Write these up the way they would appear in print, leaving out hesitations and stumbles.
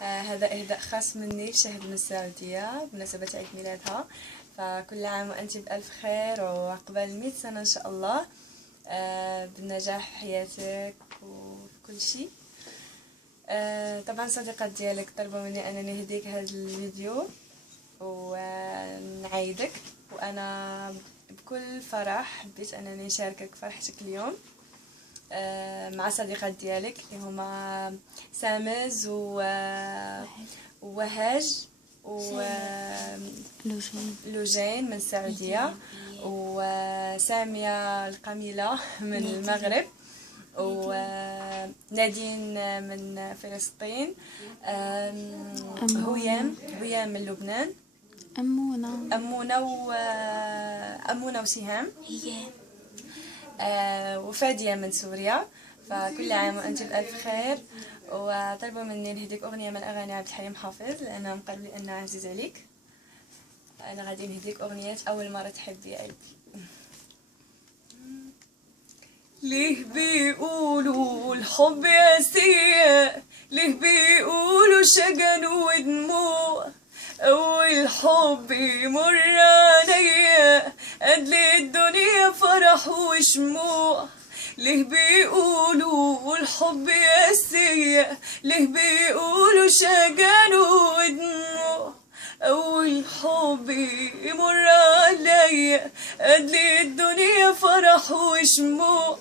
هذا إهداء خاص مني لشهد من السعودية بمناسبة عيد ميلادها. فكل عام وأنت بألف خير وعقبال 100 سنة إن شاء الله، بالنجاح في حياتك وفي كل شيء. طبعا صديقات ديالك طلبوا مني أنني نهديك هذا الفيديو ونعايدك، وأنا بكل فرح حبيت أنني نشاركك فرحتك اليوم مع صديقات ديالك اللي هما سامز ووهاج ولوجين من السعودية، وسامية القميلة من المغرب، ونادين من فلسطين، هيام من لبنان، أمونة وسهام، وفادية من سوريا. فكل عام وأنت بألف خير. وطلبوا مني نهديك أغنية من أغاني عبد الحليم حافظ لأنهم قالوا لي أنها عزيز عليك. أنا غادي نهديك أغنية أول مرة تحبي قلبي. ليه بيقولوا الحب يا سيا، ليه بيقولوا شجن ودموع، أول حب يمر عليا قد الدنيا فرح وشموع. ليه بيقولوا الحب يا سيا، ليه بيقولوا شجن ودموع، أول حب يمر عليا قد الدنيا فرح وشموع.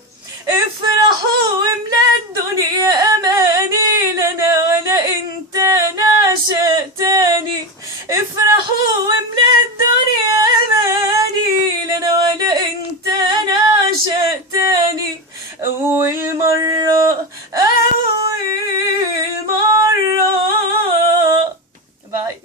افرحوا واملا الدنيا أماني، لنا ولا انت نعشق تاني. افرحوا واملا الدنيا أماني، لنا ولا انت نعشق تاني. أول مرة باي.